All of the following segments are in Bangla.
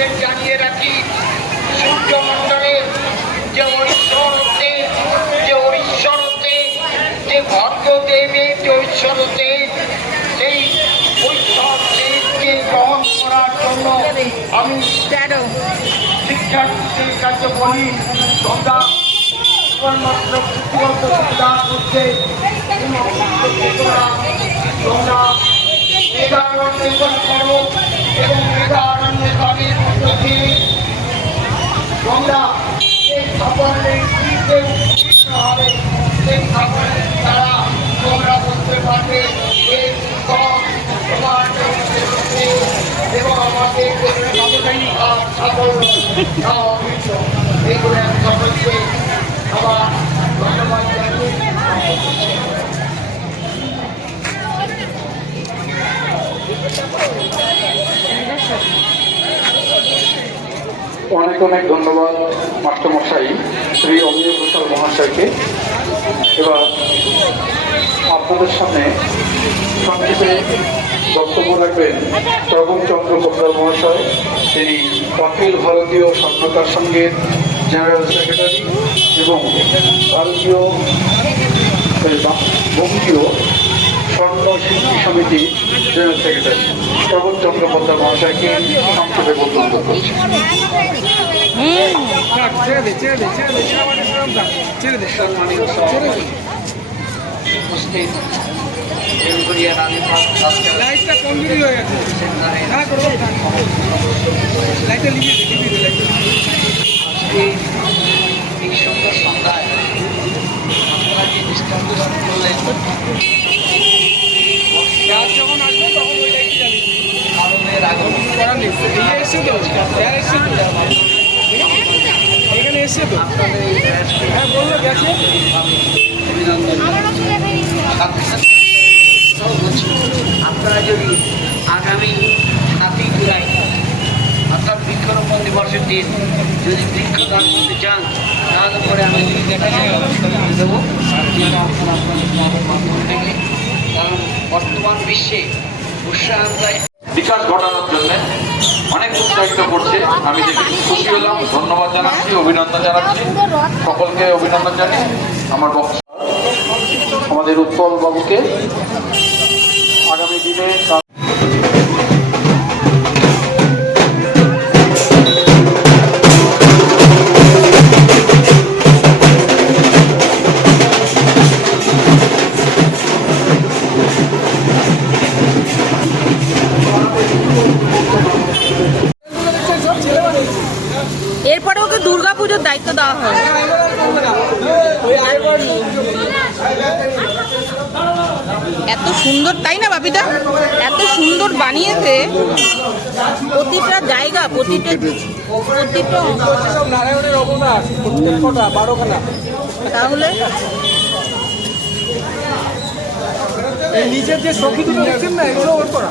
আপনাদের জানিয়ে রাখি সূর্যমণ্ডলের যে ঐশ্বরতে যে ঐশ্বরতে যে ভদ্রদেবের যে ঐশ্বরতে সেই ঐশ্বর দেবকে গ্রহণ করার জন্য আমি শিক্ষার্থীদের কাছে বলি তোমরা কেবলমাত্র পুঁথিগত সুবিধা করতে তোমরা মেধারণ্য নির্মাণ করো এবং মেধারণ্য কাজের মধ্য দিয়ে তোমরা এই সাফল্যের শীর্ষে উৎকৃষ্ট হবে সেই সাফল্যের দ্বারা তোমরা বলতে পারবে এই শিক্ষক তোমার জন্য এবং আমাদের আহ, সাফল্য তাও অমৃত এগুলো আমি সকলকে আবার ধন্যবাদ জানিয়ে অনেক অনেক ধন্যবাদ মাস্টারমশাই, শ্রী অমিয় ঘোষাল মহাশয়কে। এবার আপনাদের সামনে সংক্ষেপে বক্তব্য রাখবেন প্রভম চন্দ্র মহাশয় তিনি অখিল ভারতীয় স্বর্ণকার সংঘের জেনারেল সেক্রেটারি এবং ভারতীয় বা- বঙ্গীয় স্বর্ণ শিল্পী সমিতি জেনারেল সেক্রেটারি প্রভম চন্দ্র কোপদার মহাশয়কে সংক্ষেপে বক্তব্য করছি। ছেড়ে দে ছেড়ে দে ছেড়ে দে ছেড়ে দে। সম্মানীয় সভাপতি উপস্থিত। বেলগুড়িয়া কমজোরি হয়ে আজকে এই সুন্দর সন্ধ্যায় আপনারা যে দৃষ্টান্ত করলেন কারণের আগমন করার নেই ইয়ে তো। হ্যাঁ তো। এখানে এসছে তো। আপনাদের হ্যাঁ বলল গেছে। যদি করতে চান আমি করে দেবো বর্তমান বিশ্বে বিকাশ ঘটানোর জন্য অনেক উৎসাহিত করছে। আমি দেখে খুশি হলাম, ধন্যবাদ জানাচ্ছি, অভিনন্দন জানাচ্ছি। সকলকে অভিনন্দন জানিয়ে আমার বক্তব্য আমাদের উৎপল বাবুকে আগামী দিনে এরপরে ওকে দুর্গা পুজোর দায়িত্ব দেওয়া হয়। এত সুন্দর তাই না বাপিদা? এত সুন্দর বানিয়েছে। প্রতিটা জায়গা প্রতিটা প্রতিটা তাহলে? এই নিচের যে সখী দুটো দেখছেন না এগুলো ওর করা।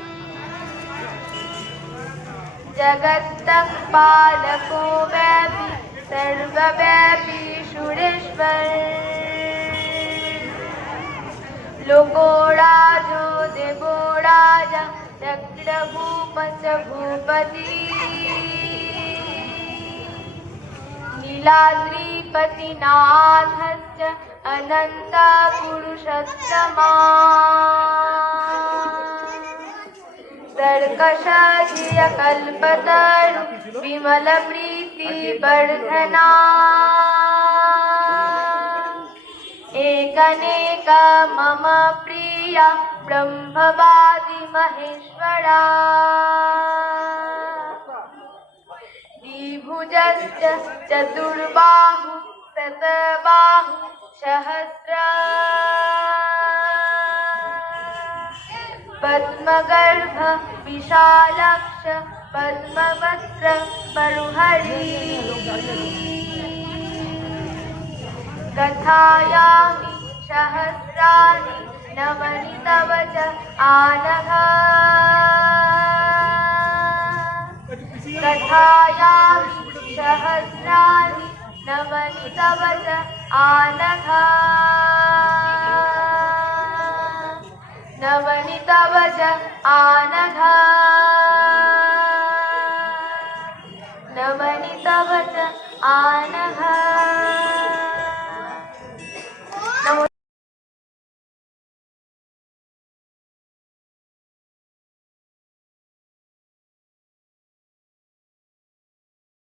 जगत्तः पालको व्यापी सर्वव्यापी सुरेश्वर। लोको राजो देवो राजा दग्धभूपच भूपति नीलाद्रिपतिनाथश्च अनन्तपुरुषोत्तमा तर्कशास्त्रीय कल्पतरु, विमल प्रीति वर्धना। एकनेक मम प्रिया ब्रह्मवादि महेश्वरा। द्विभुजश्च चतुर्बाहु, शतबाहु, सहस्र। पद्मगर्भ विशालक्ष पद्मपत्र बरुहरि कथायामि सहस्राणि नवनि तव च आनघा कथायामि सहस्राणि नवनि तव च आनघा नवनितवज आनघा। नवनितवज आनघा।